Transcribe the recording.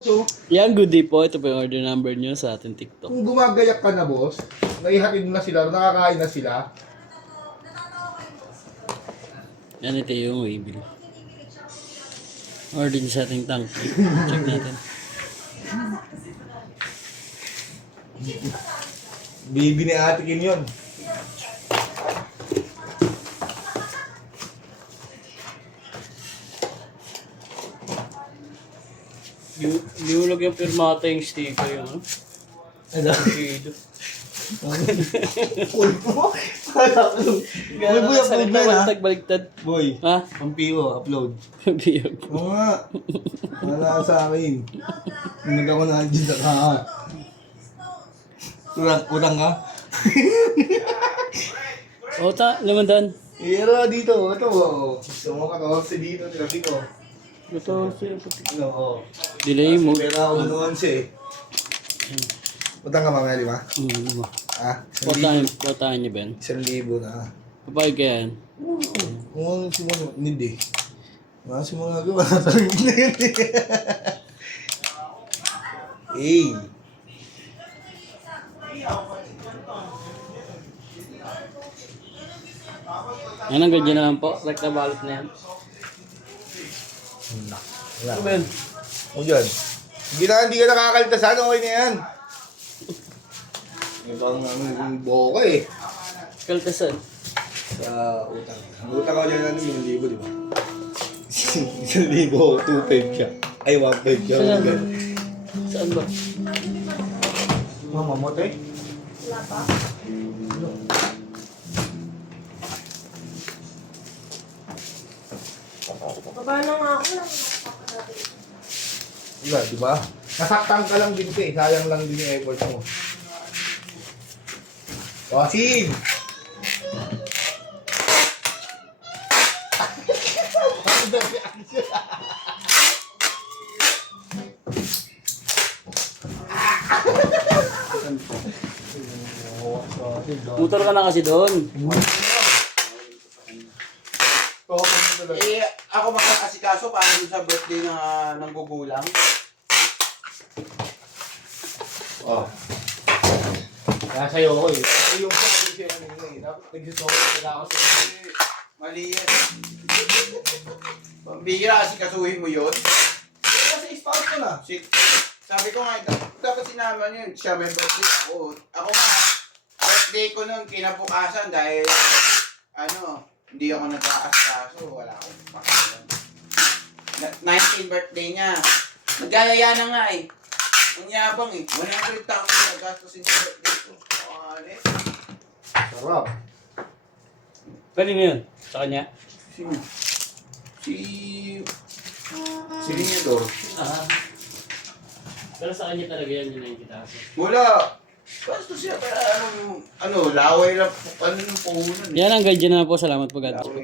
So, Yan, good day po. Ito po yung order number nyo sa ating TikTok. kung gumagayak ka na, boss, naihatid na sila, nakakain na sila. Yan, ito yung waybill. Order nyo sa ating tank. Check natin. Bibi ni Ate Kim yun. Liulog yung pirmata yung sticker yung ano? Ano? Dito. Uy po! Uy, boy, upload mo yan, ha? Baliktad. Boy, Ha? Pampiro, upload. Biyog. Oo nga. Wala ka sa akin. Nag ako na dyan sa ka. Utang ka? O, lamandan. Pero dito, ito. Gusto mo ka kasi dito, tirabi ko. Ito siya. Oo. Delay mo. Pero ako noon siya eh. Utang ka mamaya, di ba? Ah, Potahan niyo, Ben. 1,000 na. Papayag ka yan. Kung ano si mga need eh. Mga si mga gawa na talagang na yun eh. Hey! Yan ang ganyan na lang po. Like na balot na yan. Wala. Ano, Ben? O dyan. Hindi ka nakakaltasan, okay na yan. Ibang boka eh. Kaltasan. Sa utang. Ang utang ko dyan ano, 1,000, di ba? 1,000, 2,500 siya. Ay, 1,500 siya. Saan? Saan ba? Mamamatay? Wala pa. Baba na nga ako lang. Diba, di ba? Nasaktan ka lang din ko eh. Sayang lang din yung effort mo. Wasin! Motor ka na kasi doon. Eh, ako makakasikaso para dun sa birthday ng gugulang. Oh. Kaya sa'yo ako eh. Ay, yung sabi siya kanina eh. Dapat nagsisoka nila ako sa Mali yan. Pambira, asikasuhin mo yun. Kasi spouse ko na. Sabi ko nga, dapat sinama niyo yun. Siya may birthday ako. Ako nga, birthday ko nun kinabukasan dahil, hindi ako nagkakaskaso. Wala akong pakialam. 19th birthday niya. Nagayaya na nga eh. Ang yabang eh. 100,000 na gastusin sa birthday ko. Sarap. Pwede na yun. Sa kanya. Sino? Si Rinyador. Pero sa kanya talaga yan yung 90,000. Wala. Basta siya, laway lang, yung puhunan. Yan ang guide na po. Salamat po, God. Laway.